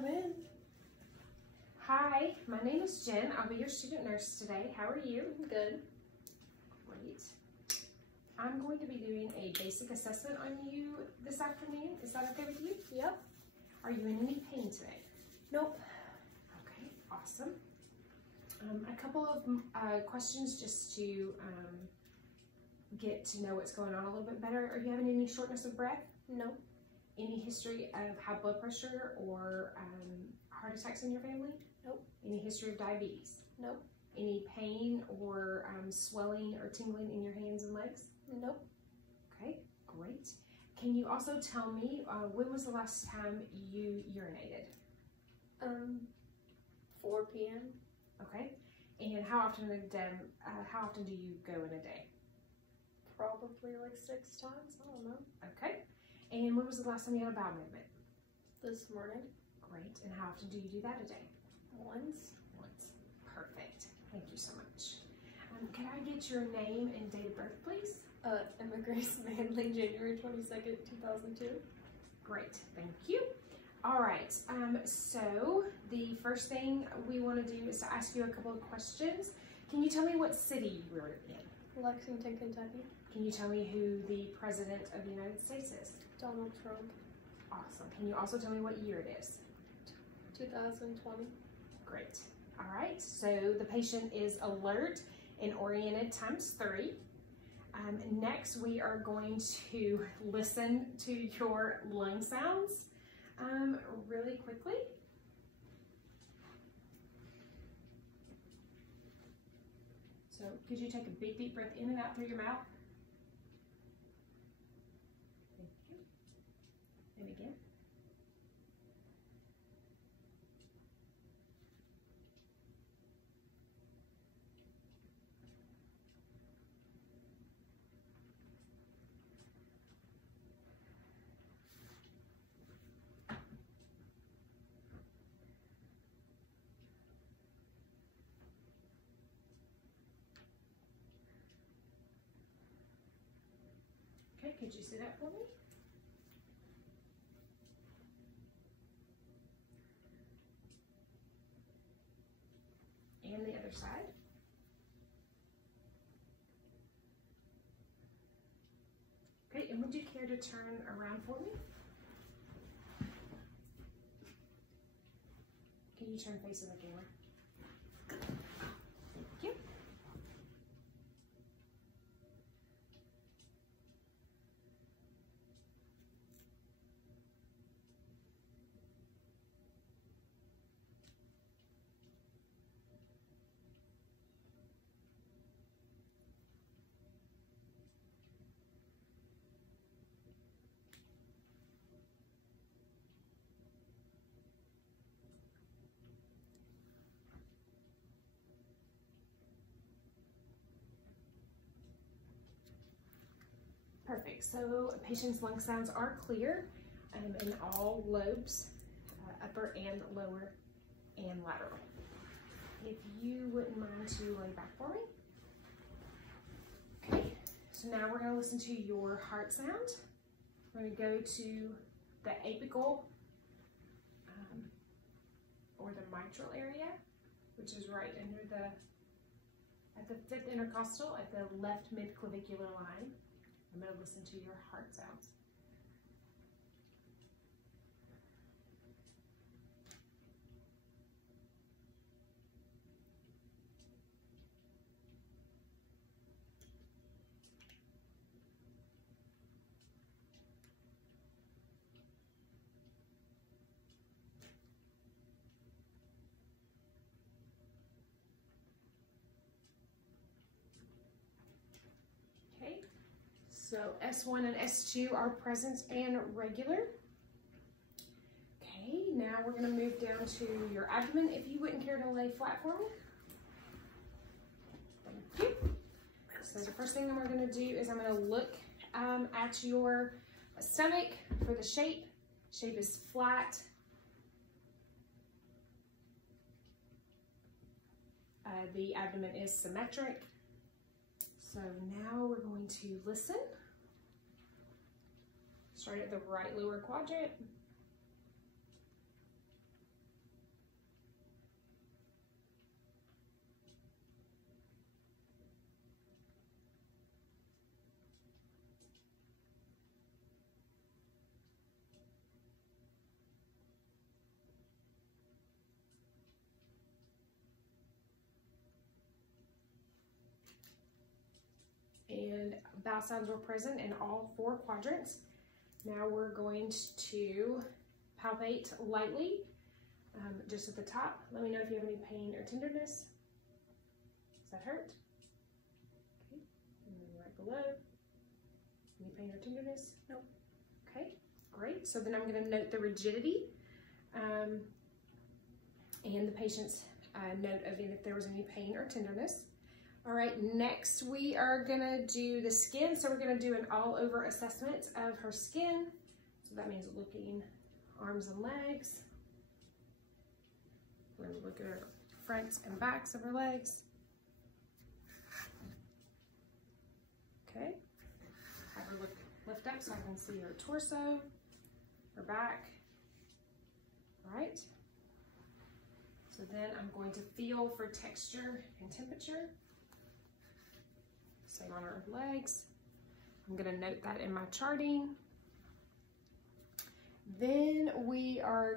Come in. Hi, my name is Jen. I'll be your student nurse today. How are you? Good. Great. I'm going to be doing a basic assessment on you this afternoon. Is that okay with you? Yep. Are you in any pain today? Nope. Okay, awesome. A couple of questions just to get to know what's going on a little bit better. Are you having any shortness of breath? Nope. Any history of high blood pressure or heart attacks in your family? Nope. Any history of diabetes? Nope. Any pain or swelling or tingling in your hands and legs? Nope. Okay, great. Can you also tell me when was the last time you urinated? 4 p.m. Okay, and how often do you go in a day? Probably like 6 times. I don't know. Okay, and when was the last time you had a bowel movement? This morning. Great, and how often do you do that a day? Once. Once. Perfect. Thank you so much. Can I get your name and date of birth, please? Emma Grace Manley, January 22nd, 2002. Great, thank you. All right, so the first thing we want to do is to ask you a couple of questions. Can you tell me what city you were in? Lexington, Kentucky. Can you tell me who the President of the United States is? Donald Trump. Awesome. Can you also tell me what year it is? 2020. Great. All right, so the patient is alert and oriented ×3. Next, we are going to listen to your lung sounds really quickly. So could you take a big, deep breath in and out through your mouth? Thank you. And again. Okay, could you say that for me? And the other side. Okay, and would you care to turn around for me? Can you turn facing the camera? Thank you. Perfect. So a patient's lung sounds are clear in all lobes, upper and lower and lateral. If you wouldn't mind to lay back for me. Okay, so now we're going to listen to your heart sound. We're going to go to the apical or the mitral area, which is right under at the 5th intercostal at the left midclavicular line. I'm going to listen to your heart sounds. So S1 and S2 are present and regular. Okay, now we're going to move down to your abdomen. If you wouldn't care to lay flat for me. Thank you. So the first thing we're going to do is I'm going to look at your stomach for the shape. Shape is flat. The abdomen is symmetric. So now we're going to listen. Start at the right lower quadrant. and bowel sounds were present in all 4 quadrants. Now we're going to palpate lightly, just at the top. Let me know if you have any pain or tenderness. Does that hurt? Okay, and then right below, any pain or tenderness? Nope. Okay, great. So then I'm going to note the rigidity and the patient's note of if there was any pain or tenderness. All right, next we are gonna do the skin. So we're gonna do an all-over assessment of her skin. So that means looking arms and legs. We're gonna look at her fronts and backs of her legs. Okay, have her lift up so I can see her torso, her back. All right. So then I'm going to feel for texture and temperature. Same on her legs. I'm going to note that in my charting. Then we're also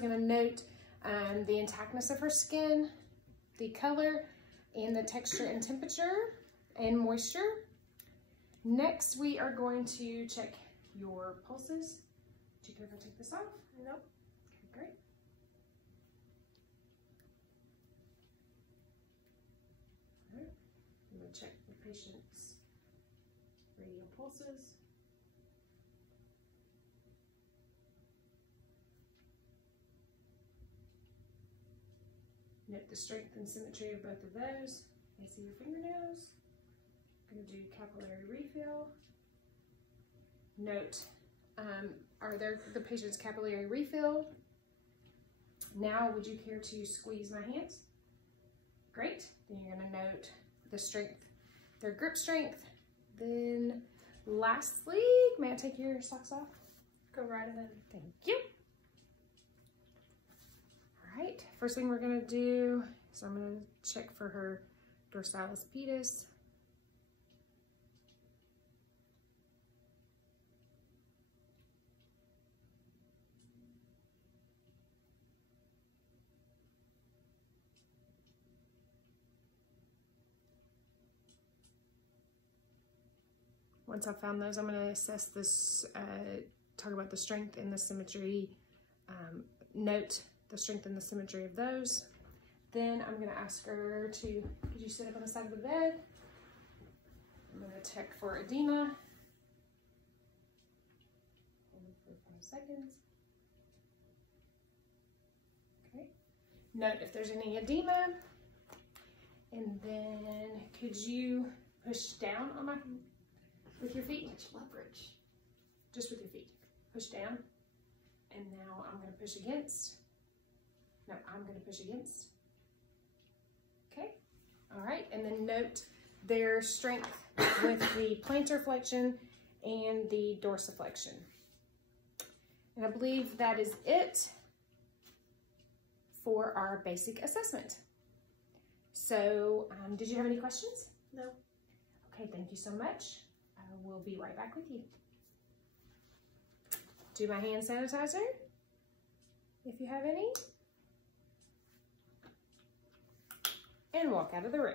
going to note the intactness of her skin, the color, and the texture and temperature and moisture. Next, we are going to check your pulses. Do you care if I take this off? Nope. Okay, great. I'm going to check the patient's radial pulses. Note the strength and symmetry of both of those. I see your fingernails. I'm going to do capillary refill. Note, are there the patient's capillary refill? Now, would you care to squeeze my hands? Great. Then you're going to note the strength, their grip strength. Then lastly, may I take your socks off? Go right ahead. Thank you. All right, first thing we're gonna do is I'm gonna check for her dorsalis pedis. Once I've found those, I'm going to assess this, talk about the strength and the symmetry, note the strength and the symmetry of those. Then I'm going to ask her to, could you sit up on the side of the bed? I'm going to check for edema. Hold for 5 seconds. Okay. Note if there's any edema. And then could you push down on my with your feet? Much leverage. Just with your feet. Push down. And now I'm going to push against. No, I'm going to push against. Okay. All right. And then note their strength with the plantar flexion and the dorsiflexion. And I believe that is it for our basic assessment. So, did you have any questions? No. Okay, thank you so much. We'll be right back with you. Do my hand sanitizer, if you have any, and walk out of the room.